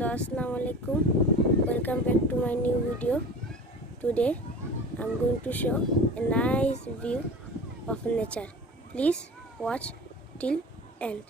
Hello, assalamu alaikum. Welcome back to my new video. Today I'm going to show a nice view of nature. Please watch till end.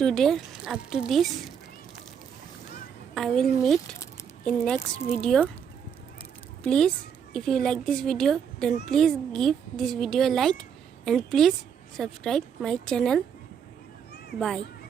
Today up to this, I will meet in next video. Please, if you like this video, then please give this video a like and please subscribe my channel. Bye.